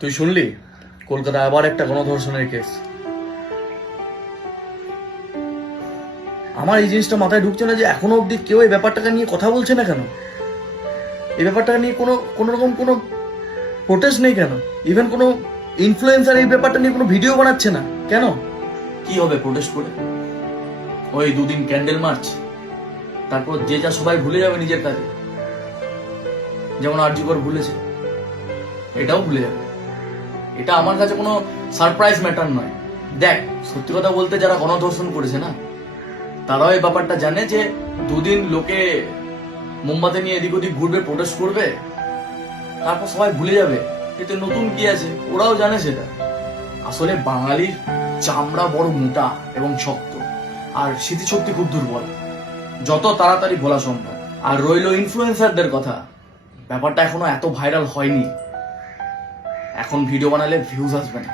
তুই শুনলি কলকাতায় আবার একটা গণধর্ষণের কেস? আমার এই জিনিসটা মাথায় ঢুকছে না যে এখনো অবধি কেউ এই ব্যাপারটাকে নিয়ে কথা বলছে না কেন। এই ব্যাপারটাকে নিয়ে কোনো রকম কোনো প্রোটেস্ট নেই কেন? ইভেন কোনো ইনফ্লুয়েন্সার এই ব্যাপারটা নিয়ে কোনো ভিডিও বানাচ্ছে না কেন? কি হবে প্রোটেস্ট করে? ওই দুদিন ক্যান্ডেল মার্চ, তারপর যে যা সবাই ভুলে যাবে নিজের কাজে, যেমন আরজিকর ভুলেছে, এটাও ভুলে যাবে। এটা আমার কাছে কোনো সারপ্রাইজ ম্যাটার নয়। দেখ, সত্যি কথা বলতে যারা গণধর্ষণ করেছে না, তারাও এই ব্যাপারটা জানে যে দুদিন লোকে মোমবাতি নিয়ে এদিক ওদিক ঘুরবে, প্রোটেস্ট করবে, তারপর সবাই ভুলে যাবে। এতে নতুন কি আছে, ওরাও জানে সেটা। আসলে বাঙালির চামড়া বড় মোটা এবং শক্ত, আর স্মৃতিশক্তি খুব দুর্বল, যত তাড়াতাড়ি ভোলা সম্ভব। আর রইল ইনফ্লুয়েন্সারদের কথা, ব্যাপারটা এখনো এত ভাইরাল হয়নি। এখন ভিডিও বানালে ভিউজ আসবে না।